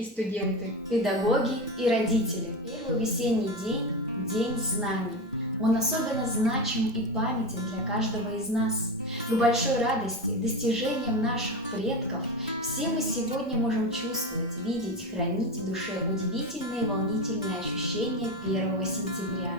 и студенты, педагоги и родители. Первый весенний день – День знаний. Он особенно значим и памятен для каждого из нас. К большой радости, достижениям наших предков, все мы сегодня можем чувствовать, видеть, хранить в душе удивительные волнительные ощущения 1 сентября.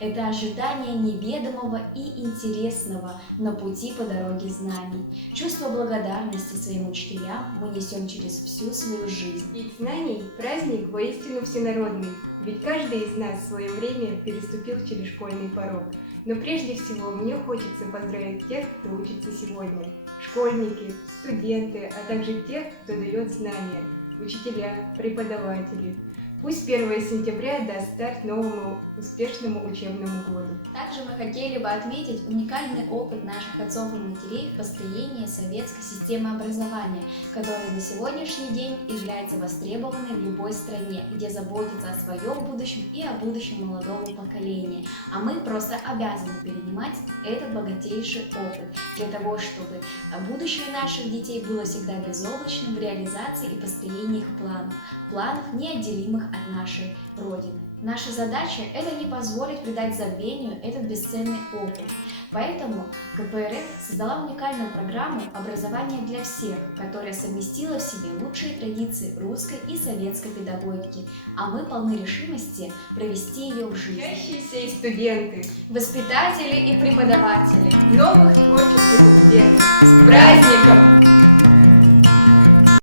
Это ожидание неведомого и интересного на пути по дороге знаний. Чувство благодарности своим учителям мы несем через всю свою жизнь. День знаний – праздник воистину всенародный, ведь каждый из нас в свое время переступил через школьный порог. Но прежде всего мне хочется поздравить тех, кто учится сегодня. Школьники, студенты, а также тех, кто дает знания, учителя, преподаватели. Пусть 1 сентября даст старт новому успешному учебному году. Также мы хотели бы отметить уникальный опыт наших отцов и матерей в построении советской системы образования, которая на сегодняшний день является востребованной в любой стране, где заботится о своем будущем и о будущем молодого поколения. А мы просто обязаны перенимать этот богатейший опыт для того, чтобы будущее наших детей было всегда безоблачным в реализации и построении их планов, неотделимых от нашей Родины. Наша задача – это не позволить предать забвению этот бесценный опыт. Поэтому КПРФ создала уникальную программу «Образование для всех», которая совместила в себе лучшие традиции русской и советской педагогики, а мы полны решимости провести ее в жизнь. Учащиеся и студенты, Воспитатели и преподаватели, новых творческих успехов! С праздником!